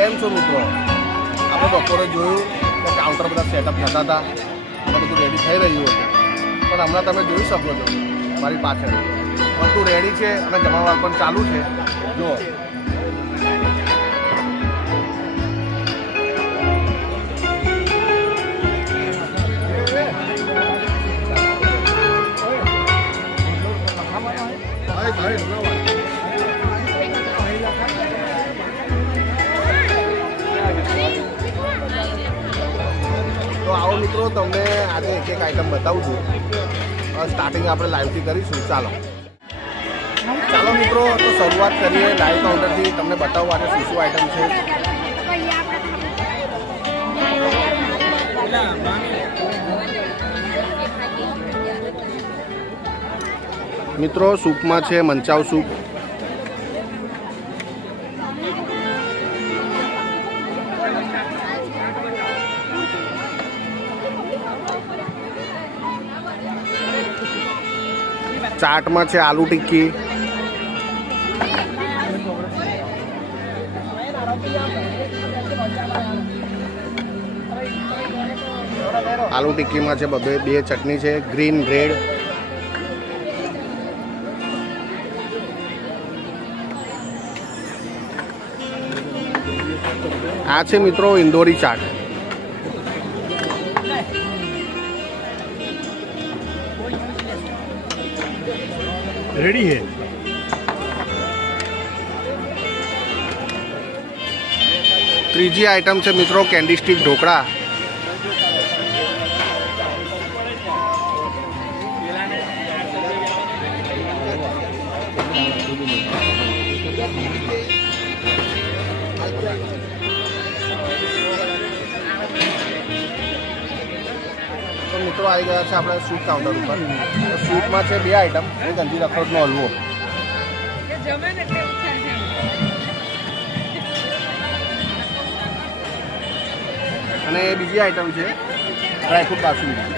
કેમ છો મિત્રો? આપણે બપોરે જોયું કે કાઉન્ટર બધા સેટઅપ થતા હતા, બધું રેડી થઈ રહ્યું હતું, પણ હમણાં તમે જોઈ શકો છો મારી પાછળ બધું રેડી છે અને જમણવાર પણ ચાલુ છે. જુઓ, તો આવો મિત્રો, તમને આજે એક એક આઈટમ બતાવું છું. સ્ટાર્ટિંગ આપણે લાઈવથી કરીશું. ચાલો મિત્રો, તો શરૂઆત કરીએ લાઈવ કાઉન્ટરથી. તમને બતાવું આજે શું શું આઈટમ છે. મિત્રો, સૂપમાં છે મંચાવ સૂપ, ચાટમાં છે આલુ ટિક્કી, આલુ ટિક્કીમાં છે બે ચટણી છે, ગ્રીન રેડ. આ છે મિત્રો ઇન્દોરી ચાટ. रेडी है। ત્રીજી આઈટમ છે મિત્રો કેન્ડી સ્ટિક ઢોકળા. તો મિત્રો આવી ગયા છે આપણે સૂપ કાઉન્ટર ઉપર. સૂપમાં છે બે આઈટમ, એક ગંજી અખરોટનો હલવો, અને બીજી આઈટમ છે ડ્રાયફ્રૂટ બાસુંદી.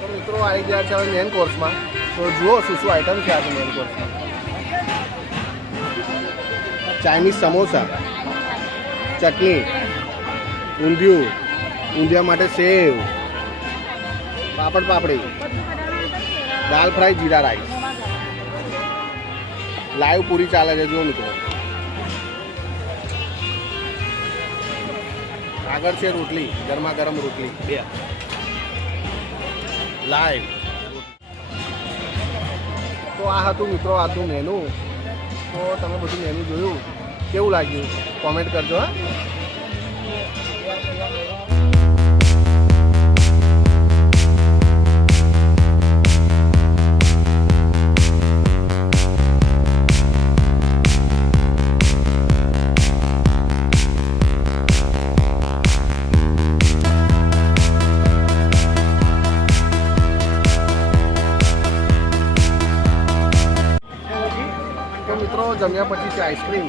તો મિત્રો આવી ગયા છે હવે મેન કોર્સમાં. તો જુઓ શું શું આઈટમ છે આજે મેન કોર્સમાં. ચાઇનીઝ સમોસા, ચટણી, ઊંધિયા માટે સેવ, પાપડ પાપડી, દાલ ફ્રાય, જીરા રાઈસ. લાઈવ પૂરી ચાલે છે, જુઓ મિત્રો. આગળ છે રોટલી, ગરમા ગરમ રોટલી બે લાઈવ. તો આ હતું મિત્રો આજનું મેનુ. તો તમે બધું મેનુ જોયું, કેવું લાગ્યું કોમેન્ટ કરજો. હા, તો મિત્રો જમ્યા પછી છે આઈસ્ક્રીમ.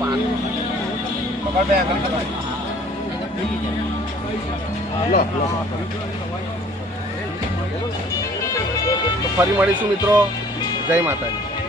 પાન લો તો ફરી મળીશું મિત્રો. જય માતાજી.